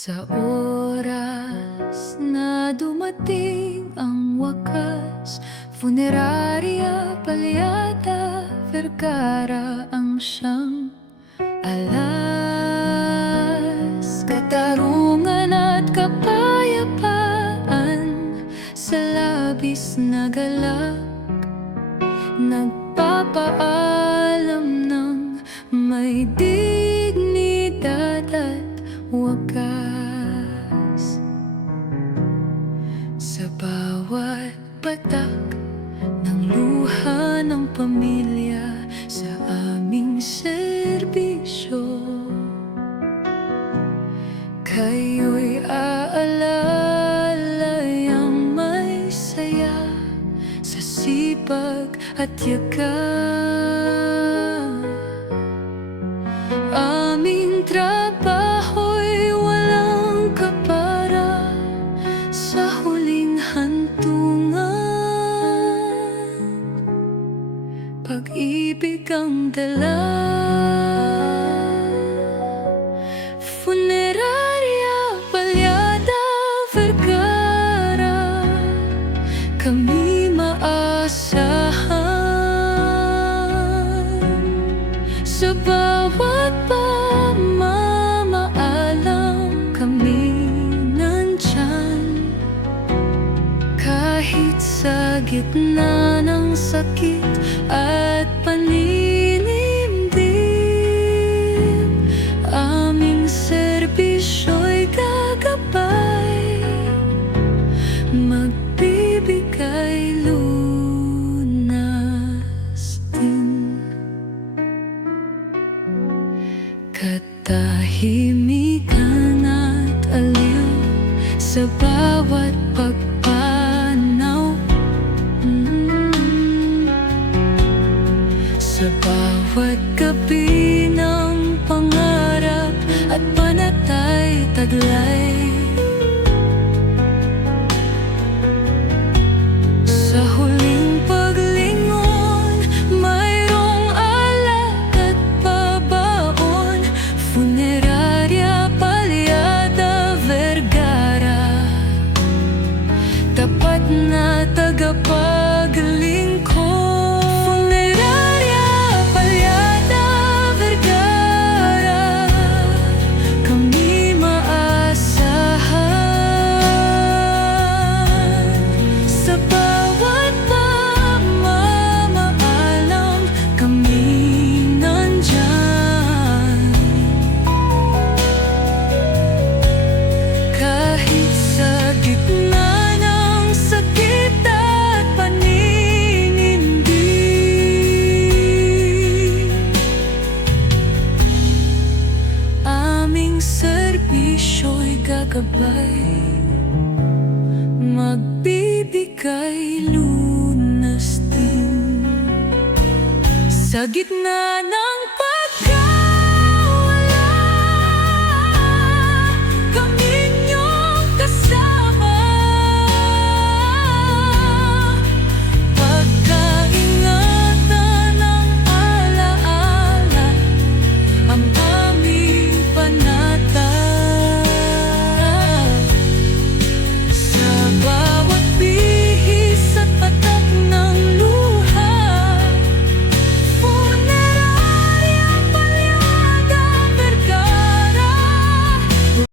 Sa oras na dumating ang wakas, Funeraria Pallada-Vergara ang siyang alas. Katarungan at kapayapaan sa labis na galak, nagpapaalam ng may dignidad at wagas. Sa bawat patak ng luha ng pamilya, sa aming serbisyo, kayo'y aalalayang may saya sa sipag at yakat. Aming trabaho'y walang kapara sa huling hantungan. Pag-ibig ang dala. Funeraria Pallada-Vergara, kami maasahan. Sa bawat pamamaalam, kami nandyan. Kahit sa gitna ng sakit at paninimdim, aming serbisyo'y gagabay, magbibigay lunas din. Katahimikan at aliw sa bawat pagpanaw, sa bawat gabi ng pangarap at panatay taglay. Sa huling paglingon, mayroong alak at pabaon. Funeraria Pallada-Vergara, tapat na tagapaglingkod. Funeraria Pallada-Vergara, kami maasahan. Sa bawat pamamaalam, kami nandyan. Kahit sa gitna ng sakit at paninindi, aming serbisyo'y gagabay, magbibigay